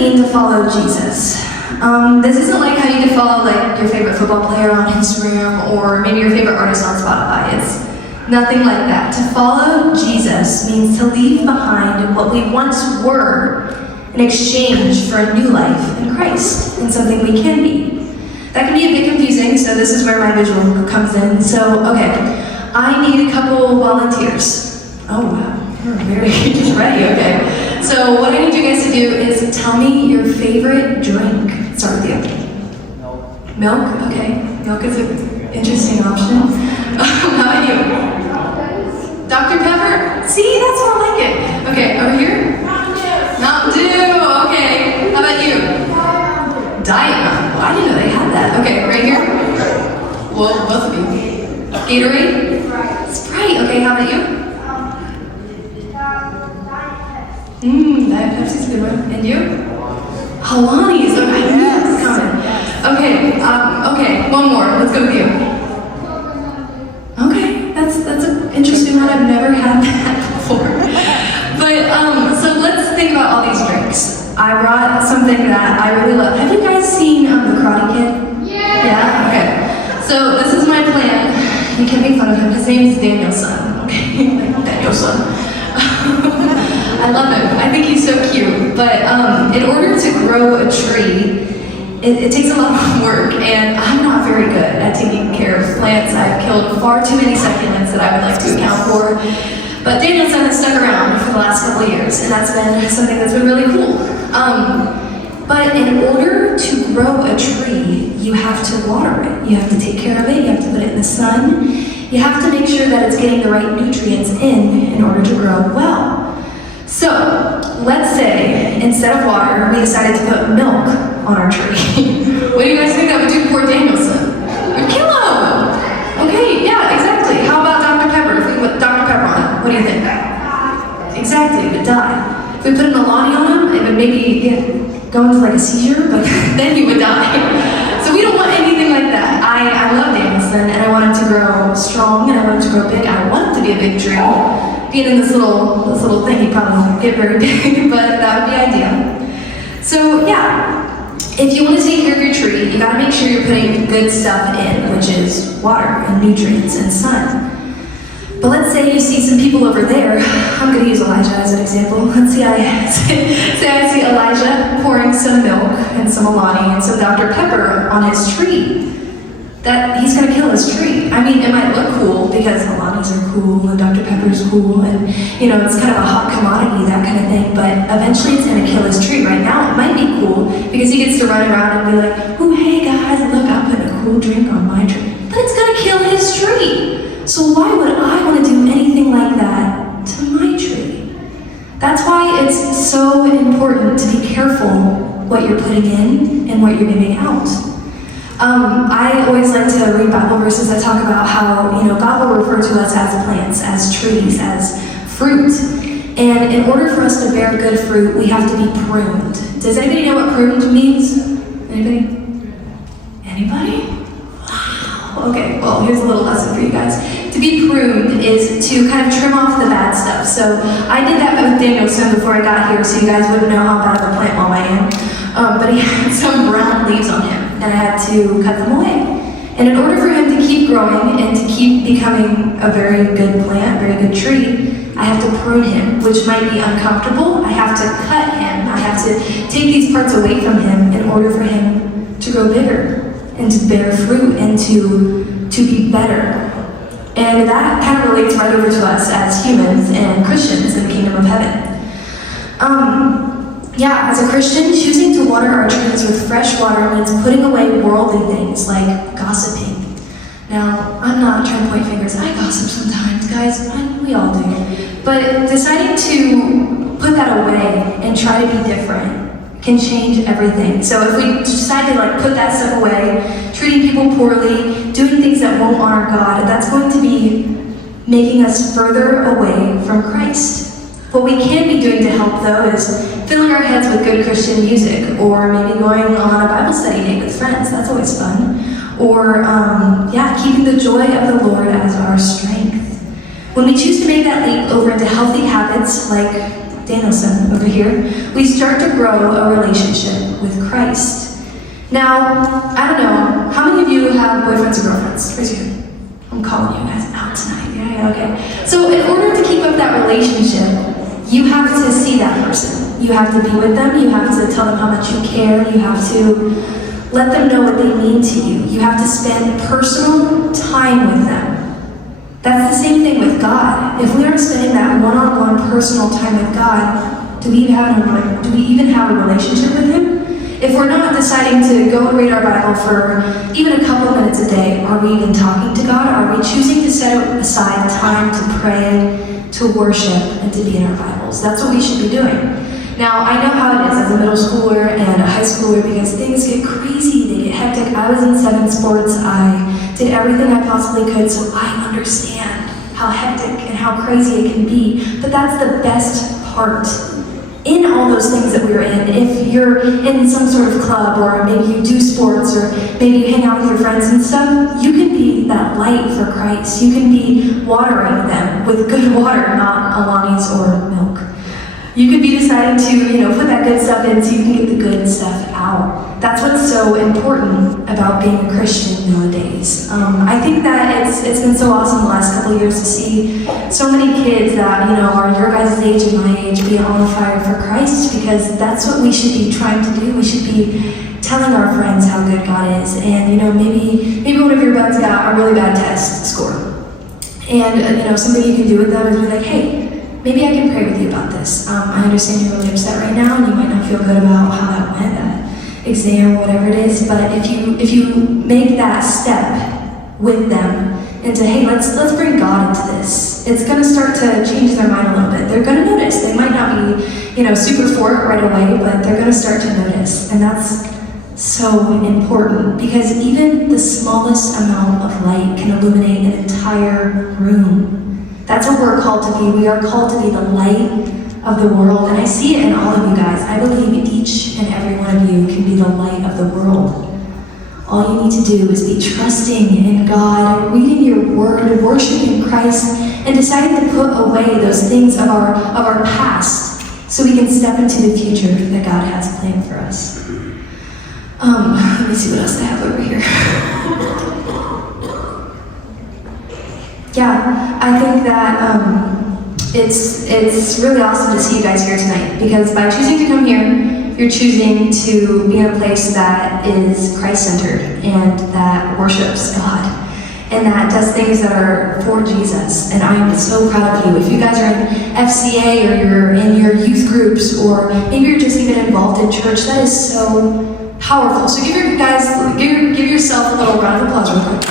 mean to follow Jesus? This isn't like how you can follow like your favorite football player on Instagram or maybe your favorite artist on Spotify. It's nothing like that. To follow Jesus means to leave behind what we once were in exchange for a new life in Christ and something we can be. That can be a bit confusing, so this is where my visual comes in. So, okay, I need a couple volunteers. Oh wow, you're very ready, okay. So what I need you guys to do is tell me your favorite drink. Start with you. Milk. Milk, okay. Milk is an interesting option. How about you? Dr. Pepper? See, that's more like it. Okay, over here? Mountain Dew, okay. How about you? Diet Mountain. Well, I didn't know they had that. Okay, right here? Well, both of you. Gatorade? Sprite, okay, how about you? Diet Pepsi's a good one. And you? Hawani's, okay, yes. Coming. Okay, one more. Let's go with you. Okay, that's an interesting one. I've never had that before. But so let's think about all these drinks. I brought something that I really love. Have you guys seen The Karate Kid? Yeah. Okay. So this is my plan. You can make fun of him. His name is Danielson. Okay, Danielson. I love him. I think he's so cute. But in order to grow a tree, it takes a lot of work, and I'm not very good at taking care of plants. I've killed far too many succulents that I would like to account for. But Danielson has stuck around for the last couple of years, and that's been something that's been really cool. But in order to grow a tree, you have to water it. You have to take care of it. You have to put it in the sun. You have to make sure that it's getting the right nutrients in order to grow well. So, let's say, instead of water, we decided to put milk on our tree. What do you guys think that would do poor Danielson? It would kill him! Okay, yeah, exactly. How about Dr. Pepper? If we put Dr. Pepper on it, what do you think? Exactly, it would die. If we put an Alani on him, it would maybe go into like a seizure, but then he would die. So we don't want anything like that. I love Danielson, and I want him to grow strong, and I want him to grow big. I want him to be a big tree. Being in this little thing, he probably won't get very big, but that would be ideal. So yeah, if you want to take care of your tree, you gotta make sure you're putting good stuff in, which is water and nutrients and sun. But let's say you see some people over there. I'm gonna use Elijah as an example. Let's say I see Elijah pouring some milk and some Alani and some Dr. Pepper on his tree. That he's gonna kill his tree. I mean, it might look cool because Alanis are cool and Dr. Pepper's cool and, it's kind of a hot commodity, that kind of thing, but eventually it's gonna kill his tree. Right now it might be cool because he gets to run around and be like, oh, hey guys, look, I'm putting a cool drink on my tree. But it's gonna kill his tree. So why would I wanna do anything like that to my tree? That's why it's so important to be careful what you're putting in and what you're giving out. I always like to read Bible verses that talk about how, God will refer to us as plants, as trees, as fruit. And in order for us to bear good fruit, we have to be pruned. Does anybody know what pruned means? Anybody? Anybody? Wow. Okay, well, here's a little lesson for you guys. To be pruned is to kind of trim off the bad stuff. So I did that with Danielson before I got here, so you guys wouldn't know how bad of a plant mom I am. But he had some brown leaves on him, and I had to cut them away. And in order for him to keep growing and to keep becoming a very good plant, a very good tree, I have to prune him, which might be uncomfortable. I have to cut him. I have to take these parts away from him in order for him to grow bigger and to bear fruit and to be better. And that kind of relates right over to us as humans and Christians in the kingdom of heaven. Yeah, as a Christian, choosing to water our trees with fresh water means putting away worldly things like gossiping. Now, I'm not trying to point fingers. I gossip sometimes, guys. We all do. But deciding to put that away and try to be different can change everything. So if we decide to put that stuff away, treating people poorly, doing things that won't honor God, that's going to be making us further away from Christ. What we can be doing to help, though, is filling our heads with good Christian music, or maybe going on a Bible study date with friends. That's always fun. Or, keeping the joy of the Lord as our strength. When we choose to make that leap over into healthy habits like Danielson over here, we start to grow a relationship with Christ. Now, I don't know, how many of you have boyfriends or girlfriends? Raise your hand. I'm calling you guys out tonight. Yeah, okay. So in order to keep up that relationship, you have to see that person. You have to be with them. You have to tell them how much you care. You have to let them know what they mean to you. You have to spend personal time with them. That's the same thing with God. If we aren't spending that one-on-one personal time with God, do we even have a relationship with Him? If we're not deciding to go and read our Bible for even a couple minutes a day, are we even talking to God? Are we choosing to set aside time to pray, to worship, and to be in our Bibles? That's what we should be doing. Now, I know how it is as a middle schooler and a high schooler because things get crazy, they get hectic. I was in 7 sports. I did everything I possibly could, so I understand how hectic and how crazy it can be. But that's the best part. In all those things that we're in, if you're in some sort of club, or maybe you do sports, or maybe you hang out with your friends and stuff, you can be that light for Christ. You can be watering them with good water, not Alani's or milk. You could be deciding to, put that good stuff in so you can get the good stuff out. That's what's so important about being a Christian nowadays. I think that it's been so awesome the last couple of years to see so many kids that, are your guys' age and my age be on fire for Christ, because that's what we should be trying to do. We should be telling our friends how good God is. And, maybe one of your buds got a really bad test score. And, something you can do with them is be like, hey, maybe I can pray with you about this. I understand you're really upset right now and you might not feel good about how that went, that exam or whatever it is, but if you make that step with them into, hey, let's bring God into this, it's going to start to change their mind a little bit. They're going to notice. They might not be, super for it right away, but they're going to start to notice. And that's so important, because even the smallest amount of light can illuminate an entire room. That's what we're called to be. We are called to be the light of the world. And I see it in all of you guys. I believe each and every one of you can be the light of the world. All you need to do is be trusting in God, reading your word, worshiping Christ, and deciding to put away those things of our past so we can step into the future that God has planned for us. Let me see what else I have over here. Yeah, I think that it's really awesome to see you guys here tonight, because by choosing to come here, you're choosing to be in a place that is Christ-centered and that worships God and that does things that are for Jesus. And I am so proud of you. If you guys are in FCA or you're in your youth groups, or maybe you're just even involved in church, that is so powerful. So give yourself a little round of applause real quick.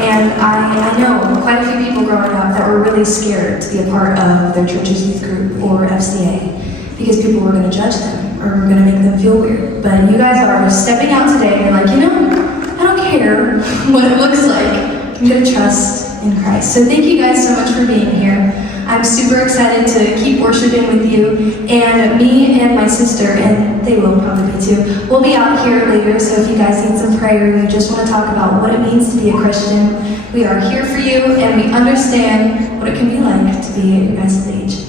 And I know quite a few people growing up that were really scared to be a part of their church's youth group or FCA because people were going to judge them or were going to make them feel weird. But you guys are stepping out today and you're like, I don't care what it looks like. I'm going to trust in Christ. So thank you guys so much for being here. I'm super excited to keep worshiping with you, and me and my sister, and they will probably be too, we'll be out here later, so if you guys need some prayer, you just want to talk about what it means to be a Christian, we are here for you, and we understand what it can be like to be at your guys' age.